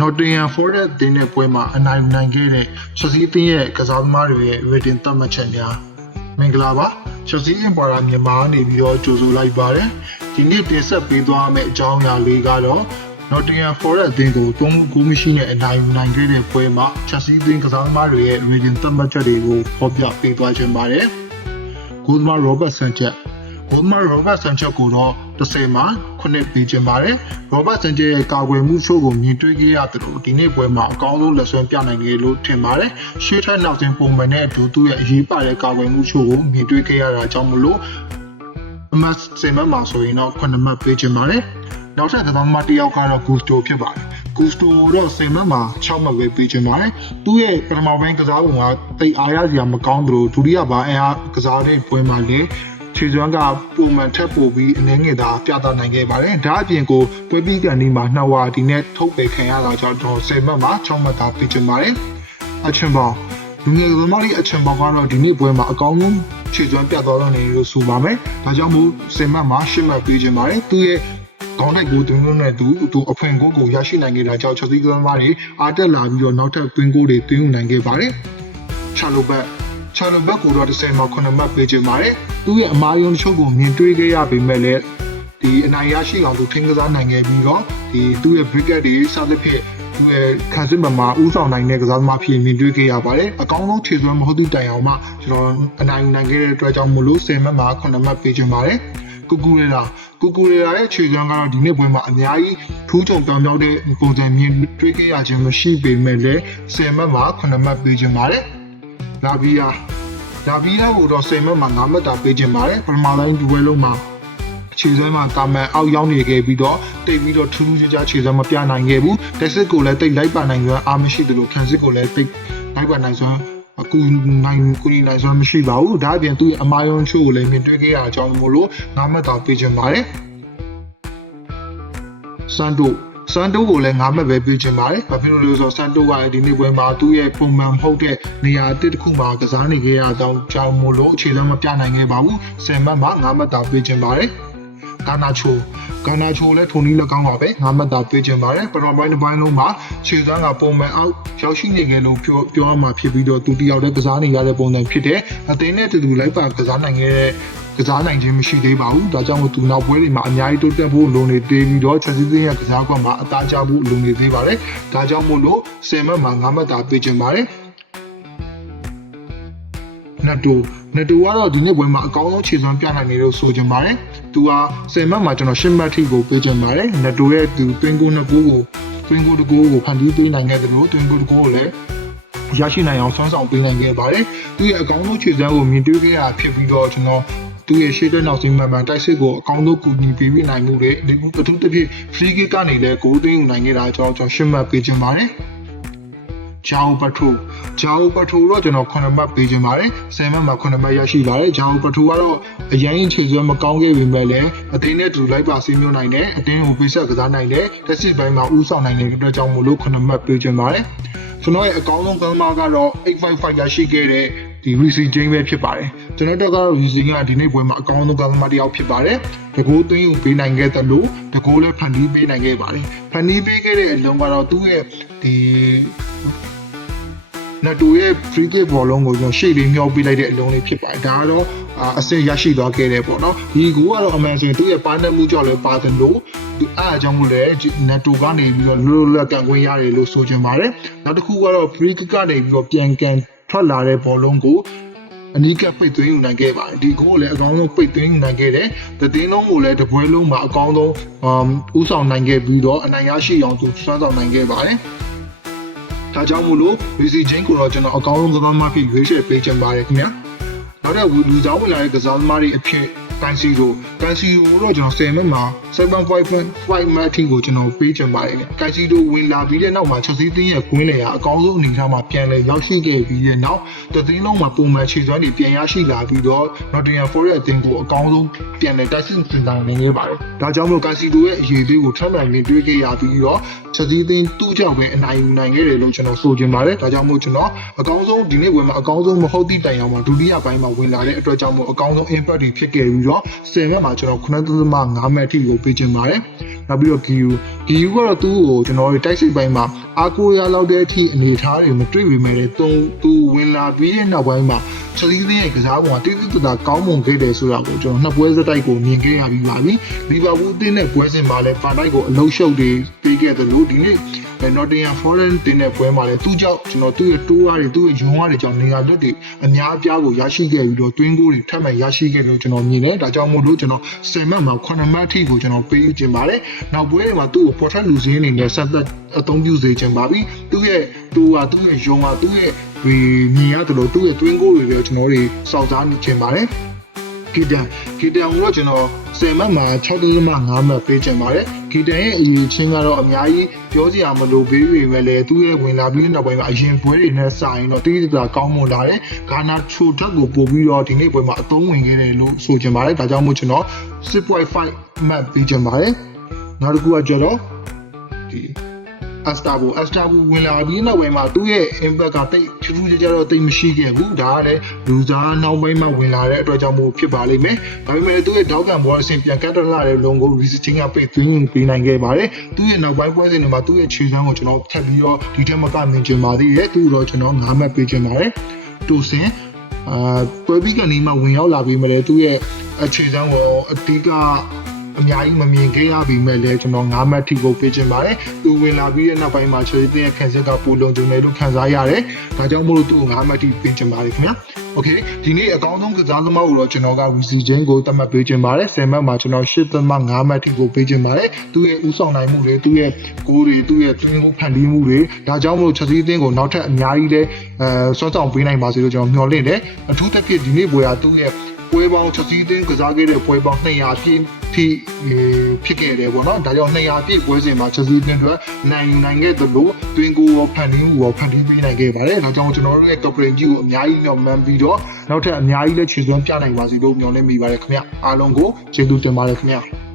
Nottingham Forest တင်းတဲ့ပွဲမှာအနိုင်ခဲ့တဲ့ Chelsea အသင်းရဲ့ကစားသမားတွေရဲ့ rating သတ်မှတ်ချက်များမင်္ဂလာပါ Chelsea အင်ပါရာမြန်မာနေပြီးတော့ကြိုဆိုလိုက်ပါတယ်ဒီနေ့တင်ဆက်ပေးသွားမယ့်အကြောင်းအရာလေးကတော့ Nottingham Forest အသင်းကို3ဂိုးမရှိနဲ့အနိုင်ခဲ့တဲ့ပွဲမှာ Chelsea အသင်းကစားသမားတွေရဲ့ rating သတ်မှတ်ချက်တွေကိုဖော်ပြပေးသွားခြင်းပါတယ်ဂိုးသမား Robert Sanchez ကိုတော့30မှာ9ပေးခြင်းပါတယ် Robert Sanchez ရဲ့ကာကွယ်မှုချို့ကိုမြင်တွေ့ခဲ့ရသလိုဒီနေ့ပွဲမှာအကောင်းဆုံးလက်စွမ်းပြနိုင်ခဲ့လို့ထင်ပါတယ်ရှေ့ထက်နောက်ဆုံးပုံမှန်နဲ့အတူသူ့ရဲ့အရေးပါတဲ့ကာကွယ်မှုချို့ကိုမြင်တွေ့ခဲ့ရတာကြောင့်မလို့အမှတ်7မှတ်မှာဆိုရင်တော့9မှတ်ပေးခြင်းပါတယ်နောက်ထပ်ကစားသမားတစ်ယောက်ကတော့ Gusto ဖြစ်ပါတယ် Gusto တော့7မှတ်မှာ6မှတ်ပဲပေးခြင်းပါတယ်သူ့ရဲ့ပထမပိုင်းကစားပုံကတိတ်အားရစရာမကောင်းသလိုဒုတိယပိုင်းအားကစားတဲ့ပွဲမှာလည်းခြေစွမ်းကပုံမှန်ထက်ပိုပြီးအနေငယ်သာပြသနိုင်ခဲ့ပါတယ်။ဒါအပြင်ကိုပွဲပြီးကန်ဒီမှာ2ဝါဒီနဲ့ထုတ်ပယ်ခံရတာကြောင့်တော့10မှတ်မှာ6မှတ်သာပေးချင်ပါတယ်။အချင်ပေါလူငယ်သမားလေးအချင်ပေါကတော့ဒီနေ့ပွဲမှာအကောင်းဆုံးခြေစွမ်းပြသနိုင်တယ်လို့ဆိုပါမယ်။ဒါကြောင့်မို့10မှတ်မှာ10မှတ်ပေးချင်ပါတယ်။သူရဲ့ကောင်းတဲ့ဂိုးသွင်းလို့နဲ့သူအဖွင့်ဂိုးကိုရရှိနိုင်ခဲ့တာကြောင့်ချက်သီးကစားသမားတွေအားတက်လာပြီးတော့နောက်ထပ်သွင်းဂိုးတွေသွင်းနိုင်ခဲ့ပါတယ်။ချာလိုဘက်ကိုတော့10မှာ9မှတ်ပေးချင်ပါတယ်သူရဲ့အမားယုံချို့ကိုမြင်တွေ့ခဲ့ရပေမဲ့လည်းဒီအနိုင်ရရှိအောင်သူထင်ကစားနိုင်ခဲ့ပြီးတော့ဒီသူ့ရဲ့ wicket တွေစသဖြင့်သူ့ရဲ့ခံစစ်မှာဥဆောင်နိုင်တဲ့ကစားသမားဖြစ်မြင်တွေ့ခဲ့ရပါတယ်အကောင်းဆုံးခြေစွမ်းမဟုတ်သည့်တိုင်အောင်မှကျွန်တော်အနိုင်ခဲ့တဲ့အတွက်ကြောင့်မလို့10မှတ်မှာ9မှတ်ပေးချင်ပါတယ်ကူကူရေလာရဲ့ခြေစွမ်းကတော့ဒီနေ့ပွဲမှာအများကြီးထူးခြုံပြောင်းတဲ့ပုံစံမြင်တွေ့ခဲ့ရခြင်းမရှိပေမဲ့လည်း10မှတ်မှာ9မှတ်ပေးချင်ပါတယ်လာဗီယာကိုတော့10မှတ်မှာ9မှတ်တာပေးခြင်းပါတယ်ပထမပိုင်းဒီပွဲလုံးမှာခြေစွမ်းမှာတာမန်အောက်ရောက်နေခဲ့ပြီးတော့တိတ်ပြီးတော့ထူးထူးခြားခြားခြေစွမ်းမပြနိုင်ခဲ့ဘူးတက်စစ်ကိုလည်းတိတ်လိုက်ပါနိုင်စွမ်းအားမရှိသလိုခံစစ်ကိုလည်းတိတ်လိုက်ပါနိုင်စွမ်းကူနိုင်စွမ်းမရှိပါဘူးဒါအပြင်သူ့ရဲ့အမားယုံချို့ကိုလည်းမြင်တွေ့ခဲ့ရအကြောင်းမို့လို့9မှတ်တာပေးခြင်းပါတယ်စန်တိုကိုလည်း9မှတ်ပဲပေးချင်ပါတယ်။ဘာဖြစ်လို့လဲဆိုတော့စန်တိုကဒီနေ့ပွဲမှာသူ့ရဲ့ပုံမှန်မဟုတ်တဲ့နေရာအသစ်တစ်ခုမှာကစားနေခဲ့ရကြောင်းမို့လို့အခြေခံမပြနိုင်ခဲ့ပါဘူး။10မှတ်မှာ9မှတ်သာပေးချင်ပါတယ်။ကာနာချိုလည်းထုံနည်း၎င်းပါပဲ9မှတ်သာပေးချင်ပါတယ်။ပထမပိုင်းတစ်ပိုင်းလုံးမှာခြေစွမ်းကပုံမှန်အောက်ရောက်ရှိနေခဲ့လို့ပြောရမှာဖြစ်ပြီးတော့သူတယောက်တည်းကစားနေရတဲ့ပုံစံဖြစ်တဲ့အသင်းနဲ့တူလိုက်ပါကစားနိုင်ခြင်းမရှိသေးပါဘူးဒါကြောင့်မို့သူနောက်ပွဲတွေမှာအများကြီးတိုးတက်ဖို့လိုနေသေးပြီးတော့ Chelsea ရဲ့ကစားကွက်မှာအသားကျဖို့လိုနေသေးပါတယ်ဒါကြောင့်မို့လို့10မှတ်မှာ9မှတ်သာပေးချင်ပါတယ်နတ်တိုကတော့ဒီနေ့ပွဲမှာအကောင်းဆုံးခြေစွမ်းပြနိုင်တယ်လို့ဆိုချင်ပါတယ်သူက10မှတ်မှာကျွန်တော်10မှတ်ထိကိုပေးချင်ပါတယ်နတ်တိုရဲ့သူတွင်းဂိုး2ဂိုးကိုဖန်တီးပေးနိုင်ခဲ့တယ်လို့တွင်းဂိုး2ဂိုးကိုလည်းရရှိနိုင်အောင်ဆွမ်းဆောင်ပေးနိုင်ခဲ့ပါတယ်သူရဲ့အကောင်းဆုံးခြေစွမ်းကိုမြင်တွေ့ခဲ့ရဖြစ်ပြီးတော့ကျွန်တော်သူရဲ့ရှေ့တဲ့နောက်ဆုံးမှန်တိုက်စစ်ကိုအကောင်းဆုံးကူညီပေးနိုင်မှုတွေအထူးသဖြင့် free kick ကနေလည်းဂိုးသွင်းယူနိုင်ခဲ့တာကြောင့်ကျွန်တော်10မှတ်ပေးချင်ပါတယ်ဂျာအိုပထရိုတော့ကျွန်တော်9မှတ်ပေးချင်ပါတယ်10မှတ်မှာ9မှတ်ရရှိပါတယ်ဂျာအိုပထရိုကတော့အရင်ခြေစွမ်းမကောင်းခဲ့ပေမဲ့လည်းအသင်းနဲ့တူလိုက်ပါဆေးမျိုးနိုင်တယ်အသင်းကိုပေးဆက်ကစားနိုင်တယ်တက်စစ်ပိုင်းမှာဥဆောင်နိုင်တဲ့အတွက်ကြောင့်မို့လို့9မှတ်ပေးချင်ပါတယ်ကျွန်တော်ရဲ့အကောင်းဆုံးကစားသမားကတော့855ရရှိခဲ့တဲ့ဒီ Reece James ပဲဖြစ်ပါတယ်ကျွန်တော်တက်ကတော့ Reece ကဒီနေ့ပွဲမှာအကောင်းဆုံးကစားသမားတစ်ယောက်ဖြစ်ပါတယ်တကူသွင်းယူပေးနိုင်ခဲ့သလိုတကူလည်းဖန်တီးပေးနိုင်ခဲ့ပါတယ်ဖန်တီးပေးခဲ့တဲ့အလုံးကတော့သူ့ရဲ့ဒီနတူရဲ့ free kick ဘောလုံးကိုကျွန်တော်ရှေ့လေးမျောပေးလိုက်တဲ့အလုံးလေးဖြစ်ပါတယ်ဒါကတော့အဆင့်ရရှိသွားခဲ့တယ်ပေါ့နော်ဒီကူကတော့အမှန်ဆိုရင်သူ့ရဲ့ပါနေမှုကြောင့်လည်းပါတယ်လို့သူအားအကြောင်းမို့လဲနတူကနေပြီးတော့လွတ်လပ်ကန်ခွင့်ရတယ်လို့ဆိုချင်ပါတယ်နောက်တစ်ခုကတော့ free kick ကနေပြီးတော့ပြန်ကန်ထွက်လာတဲ့ဘောလုံးကိုအနီးကပ်ပိတ်သွင်းယူနိုင်ခဲ့ပါတယ်ဒီဂိုးကိုလည်းအကောင်းဆုံးပိတ်သွင်းယူနိုင်ခဲ့တယ်သင်းလုံးကိုလည်းတပွဲလုံးမှာအကောင်းဆုံးဥဆောင်နိုင်ခဲ့ပြီးတော့အနိုင်ရရှိအောင်သူစွမ်းဆောင်နိုင်ခဲ့ပါတယ်ဒါကြောင့်မို့လို့ Reece James ကိုတော့ကျွန်တော်အကောင်းဆုံးကစားသမားဖြစ်ရွေးချယ်ပေးချင်ပါတယ်ခင်ဗျာနောက်တဲ့လူစားဝင်လာတဲ့ကစားသမားတွေအဖြစ်ကန်စီကိုတော့ကျွန်တော်10မှတ်မှာ7.5 မှတ်ထိကိုကျွန်တော်ပေးချင်ပါတယ်ကန်စီတို့ဝင်လာပြီးတဲ့နောက်မှာ Chelsea တင်းရဲ့ကွင်းလေကအကောင်းဆုံးအနေအထားမှာပြန်လည်ရောက်ရှိခဲ့ပြီးတဲ့နောက်တသင်းလုံးမှာပုံမှန်ခြေစွမ်းတွေပြန်ရရှိလာပြီးတော့ Nottingham Forest အသင်းကိုအကောင်းဆုံးပြန်လည်တိုက်စစ်စင်တာနေခဲ့ပါတယ်ဒါကြောင့်မို့ကန်စီတို့ရဲ့အရေးလေးကိုထပ်မံမြင်တွေ့ခဲ့ရပြီးတော့ Chelsea တင်းသူ့ကြောင့်ပဲအနိုင်ယူနိုင်ခဲ့တယ်လို့ကျွန်တော်ဆိုချင်ပါတယ်ဒါကြောင့်မို့ကျွန်တော်အကောင်းဆုံးဒီနေ့ပွဲမှာအကောင်းဆုံးမဟုတ်သည့်တိုင်အောင်မှာဒုတိယပိုင်းမှာဝင်လာတဲ့အတွက်ကြောင့်မို့အကောင်းဆုံး impact တွေဖြစ်ခဲ့ပြီးတော့10မှတ်မှာကျွန်တော်9.5မှတ်အထိကိုပေးချင်ပါတယ် နောက်ပြီးတော့ဂီယူကတော့သူ့ကိုကျွန်တော်တို့တိုက်စစ်ပိုင်းမှာအားကိုးရလောက်တဲ့အထိအနေထားတွေမတွေ့ပေမဲ့လည်းသူဝင်လာပြီးတဲ့နောက်ပိုင်းမှာချက်စီးသင်းရဲ့ကစားပုံကတိတိကျကျကောင်းမွန်ခဲ့တယ်ဆိုတာကိုကျွန်တော်နှစ်ပွဲစတိုက်ကိုမြင်ခဲ့ရပြီးပါပြီလီဗာပူးအသင်းနဲ့ပွဲစဉ်မှာလည်းဖာတိုက်ကိုအလုံးရှုပ်တွေပေးခဲ့တယ်လို့ဒီနေ့Nottingham Forest တင်းတဲ့ပွဲမှာလည်းသူ့ကြောင့်ကျွန်တော်သူ့ရဲ့တိုးရတွေသူ့ရဲ့ယုံရတွေကြောင့်နေရာလွတ်တွေအများအပြားကိုရရှိခဲ့ပြီးတော့တွင်းကိုတွေထပ်မံရရှိခဲ့လို့ကျွန်တော်မြင်တယ်ဒါကြောင့်မို့လို့ကျွန်တော်10မှတ်မှာ9မှတ်အထိကိုကျွန်တော်ပေးခြင်းပါတယ်နောက်ပွဲတွေမှာသူ့ကိုပေါ်ထက်လူစင်းအနေနဲ့ဆက်သက်အသုံးပြုစေခြင်းပါပြီသူ့ရဲ့တိုးကသူ့ရဲ့ယုံကသူ့ရဲ့မြင်ရတယ်လို့သူ့ရဲ့တွင်းကိုတွေလည်းကျွန်တော်တွေစောင့်စားနေခြင်းပါတယ်ဂီတန်ကိုတော့ကျွန်တော်10မှတ်မှာ6.5မှတ်ပေးချင်ပါတယ်ဂီတန်ရဲ့အရေးချင်းကတော့အများကြီးပြောစရာမလိုပေးပေမဲ့လည်းသူ့ရဲ့ဝင်လာပြီးတဲ့နောက်ပိုင်းမှာအရင်ပွဲတွေနဲ့စာရင်တော့တိတိကျကျကောင်းမွန်လာတယ်ဂါနာချိုတက်ကိုပို့ပြီးတော့ဒီနေ့ပွဲမှာအသုံးဝင်ခဲ့တယ်လို့ဆိုချင်ပါတယ်ဒါကြောင့်မို့ကျွန်တော် 6.5 မှတ်ပေးချင်ပါတယ်နောက်တစ်ခုကကျတော့ဒီအစတာဘူဝင်လာပြီးနောက်ပိုင်းမှာသူ့ရဲ့ impact ကတိတ်ထူးထူးခြားခြားတော့တိတ်မရှိခဲ့ဘူးဒါကလည်းလူစားနောက်ပိုင်းမှာဝင်လာတဲ့အတွက်ကြောင့်မို့ဖြစ်ပါလိမ့်မယ်ဒါပေမဲ့သူ့ရဲ့တောက်ကန်ဘောအဆင်ပြန်ကတ်တလာတဲ့လုံကို researching ကပေးသွင်းပေးနိုင်ခဲ့ပါတယ်သူ့ရဲ့နောက်ပိုင်းပွဲစဉ်တွေမှာသူ့ရဲ့ခြေစမ်းကိုကျွန်တော်ထပ်ပြီးတော့ဒီထက်မကမြင်ချင်ပါသေးတယ်သူ့တော့ကျွန်တော်9မှတ်ပေးချင်ပါတယ်တူစင်ပွဲပြီးကနေမှဝင်ရောက်လာပြီးမှလည်းသူ့ရဲ့အခြေစမ်းကိုအတိကအများကြီးမမြင်ခဲ့ရပြီမဲ့လည်းကျွန်တော်9မှတ်ထိကိုပေးချင်ပါတယ်သူဝင်လာပြီးတဲ့နောက်ပိုင်းမှာချယ်ဆီရဲ့ခံစစ်ကပိုလုံးကျမယ်လို့ခံစားရတယ်ဒါကြောင့်မို့လို့သူ့ကို9မှတ်ထိပေးချင်ပါတယ်ခင်ဗျာโอเคဒီနေ့အကောင်းဆုံးကစားသမားကိုတော့ကျွန်တော်က VC ချင်းကိုသတ်မှတ်ပေးချင်ပါတယ်10မှတ်မှာကျွန်တော်8.5မှတ်ထိကိုပေးချင်ပါတယ်သူ့ရဲ့ဥဆောင်နိုင်မှုတွေသူ့ရဲ့ဂိုးတွေသူ့ရဲ့တွင်းကိုဖန်တီးမှုတွေဒါကြောင့်မို့ချယ်ဆီအသင်းကိုနောက်ထပ်အများကြီးလဲစွမ်းဆောင်ပေးနိုင်ပါစေလို့ကျွန်တော်မျှော်လင့်တယ်အထူးသဖြင့်ဒီနေ့ပွဲကသူ့ရဲ့ပွဲပေါင်းချက်စီးတင်းကစားခဲ့တဲ့ပွဲပေါင်း200ပြည့်ထိဖြစ်ခဲ့တယ်ပေါ့နော်ဒါကြောင့်200ပြည့်ပွဲစဉ်မှာချက်စီးတင်းတွေနိုင်ခဲ့တဲ့လို့တွင်ကိုဖန်တီးမှုကိုဖန်တီးပေးနိုင်ခဲ့ပါတယ်ဒါကြောင့်ကျွန်တော်တို့ရဲ့ corporate ကြီးကိုအများကြီးမျှော်မှန်းပြီးတော့နောက်ထပ်အများကြီးလည်းခြေစွမ်းပြနိုင်ပါစေလို့မျှော်လင့်မိပါတယ်ခင်ဗျအားလုံးကိုကျေးဇူးတင်ပါတယ်ခင်ဗျ